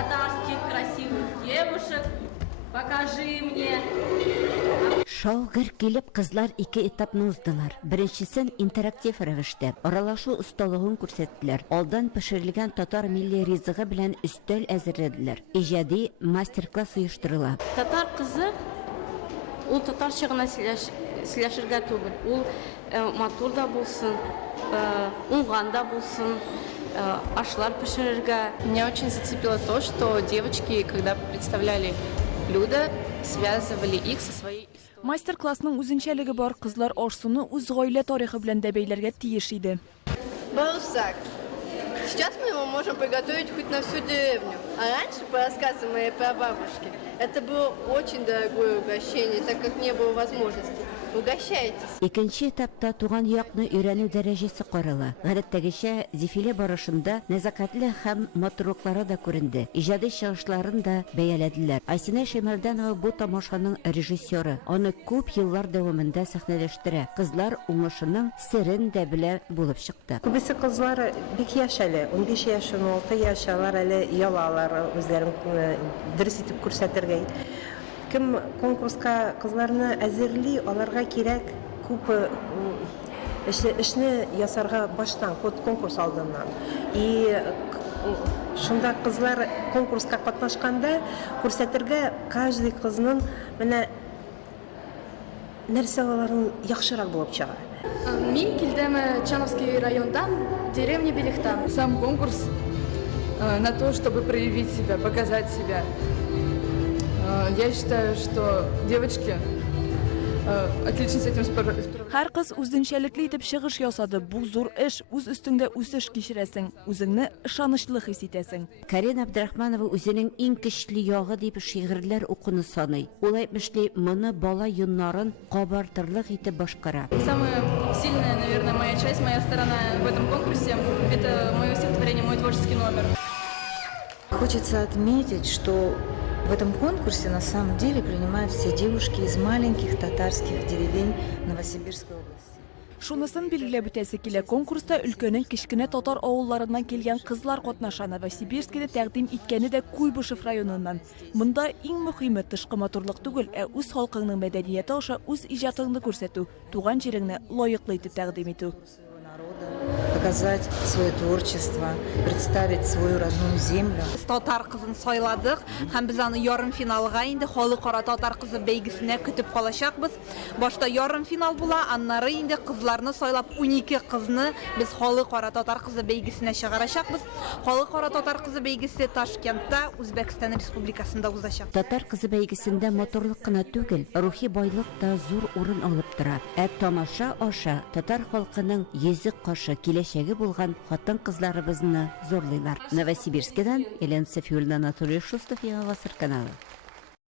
татарских красивых девушек. Покажи мне. Шаугыр килеп кызлар ике этапны уздылар. Беренчесен интерактив рәвештә аралашу осталыгын күрсәттеләр. Алдан пешерелгән татар милли ризыгы белән өстәл әзерләделәр. Иҗади мастер-класс оештырыла. Татар кызы ул татарча гына сөйләшергә түгел. Ул матур да булсын, уңган да булсын, ашлар пешерергә. Меня очень зацепило то, что девочки, когда представляли блюда, связывали их со своей историей. Мастер-классның үзенчәлеге бар, кызлар ашсуны үз гаилә тарихы белән дә бәйләргә тиеш иде. Барусак. Сейчас мы его можем приготовить хоть на всю деревню. А раньше, по рассказам моей прабабушки, это было очень дорогое угощение, так как не было возможности. Угощайтесь. Икенче этапта туган якны өйрәнү дәрәҗәсе карала. Гадәттәгечә дефиле барышында нәзакәтле һәм матурлыклары да күренде. Иҗади чыгышларын да бәяләделәр. Айсинә Шәймәрдәнова бу тамашаның режиссеры. Аны күп еллар дәвамында сәхнәләштерә. Кызлар уңышының сирен дә белә булып чыкты. Күбесе кызлар бик яшь әле, 15 яшь, 16 яшь, алар әле ялалар, үзләрен дөрес итеп күрсәтергә. Кем конкурска кызларны әзерли, аларга кирәк күп эшне ясарга баштан, конкурс алдыннан. И шунда кызлар конкурска катнашканда күрсәтергә каждый кызның менә нәрсә аларын яхшырак булып чыга. Мин килдем Чановский райондан, деревня Белихтан. Сам конкурс на то, чтобы проявить себя, показать себя. Я считаю, что девочки отлично с этим справляются. Һәр кыз үзенчәлекле итеп чыгыш ясады. Бу зур эш, үз өстеңдә үсеш кичерәсең, үзеңне ышанычлы хис итәсең. Карина Абдрахманова үзенең иң көчле ягы дип шигырьләр укуны саный. Ул әйтмешли, моны бала юннарын кабартырлык итеп башкара. Самая сильная, наверное, моя часть, моя сторона в этом конкурсе – это мое стихотворение, мой творческий номер. Хочется отметить, что в этом конкурсе на самом деле принимают все девушки из маленьких татарских деревень Новосибирской области. Шунысын билгеләп үтәсе килә, конкурста өлкәнең кечкенә татар авылларыннан килгән кызлар катнаша. Новосибирскида тәкъдим иткәне дә Куйбышев районыннан. Монда иң мөһиме тышкы матурлык түгел, үз халкыңның мәдәнияте аша үз иҗатыңны күрсәтү, туган җиреңне лаеклы итеп тәкъдим итү. Показать свое творчество, представить свою родную землю. Татар кызын сайладык һәм без аны ярым финалга инде халыкара татар кызы бәйгесенә көтеп калачакбыз. Башта ярым финал була, аннары инде кызларны сайлап 12 кызны без халыкара татар кызы бәйгесенә чыгарачакбыз. Халыкара татар кызы бәйгесе Ташкентта, Үзбәкстан Республикасында узачак. Татар кызы бәйгесендә моторлык кына түгел, рухи байлык та зур урын алып тора. Тамаша аша татар халкының йөзек кашы киләчәге булган хатын-кызларыбызны зурлыйлар. Новосибирскидан Елена Софиуллина, Анатолий Шустов, Яңа Гасыр каналы.